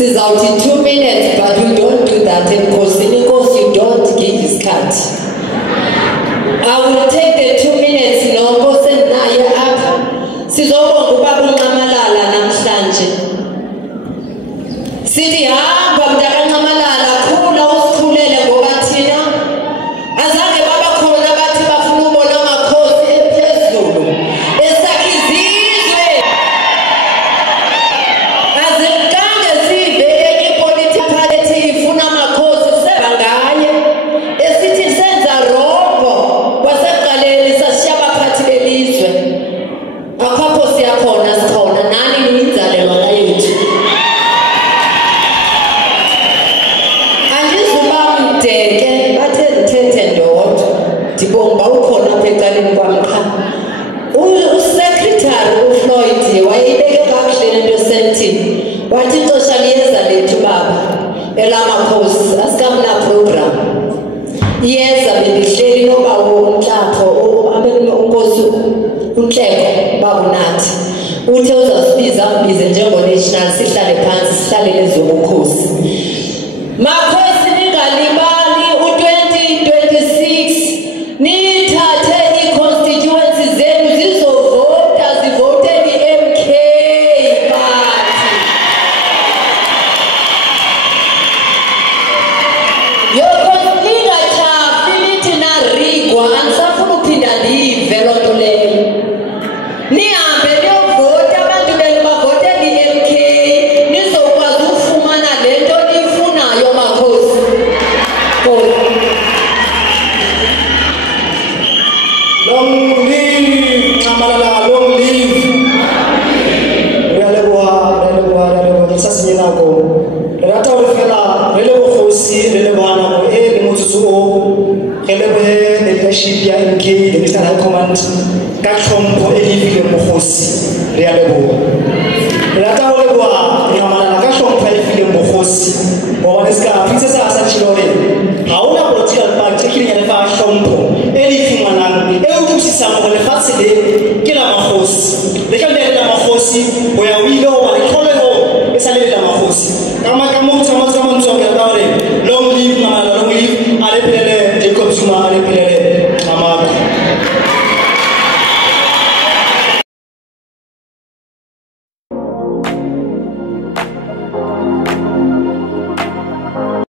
Sizawuthi 2 minutes, but we don't do that because you don't give this cut. I will take the 2 minutes noko senayo apha. Sizobonga ubaba uNcamalala namhlanje. Sithi hamba mntaka Ncamalala, khula usikhulele ngoba thina azange baba khona bathi bafuna ubona amakhosi ephezulu esakha izizwe. Azimkande sive enye ipolitiki party ifuna amakhosi sebangaye esithi senza rombo kwaseqaleni sashiya abaphathi belizwe. Akhapho siyakhona sikhona nani niyinzalelwa yethu. Deke bathe ndithethe ndodwa ndibonga ukhona apha ecaleni kwam qha usecretary uFloyd wayeyibeke kakuhle lento sentini wathi ixesha liyeza lethu baba elamakhosi asikamna program iyeza bendihleli noba unhlapho unkosi uNhleko babunathi uthe uzasibiza ambize njengo-national sihlale phansi sihlale lezobukhosi makhosi ningalibali u-2026 nithathe ii-constituency zenu zizovota zivoteni MK party yoko ningachafi nithi narigwa andisafuna uphinda ndiyive loo nto leyo nihambe niyovota abantu benu bavoteni i-MK nizokwazi ufumana le nto niyifunayo makhosi. Long live Ncamalala, long live. Releboha sasinyelako. Rata o fela relebo khosi relebana mo e le motsotso o relebohe leadership ya MK the National High Command ka tlhompho e lebile mo khosi re a leboha. Rata o leboha Ncamalala ka tlhompho e lebile mo khosi go bona ska princess a sa tshilore ha ona political party ke le fa tlhompho e le fingwanang e o tsisa mo le fatshe le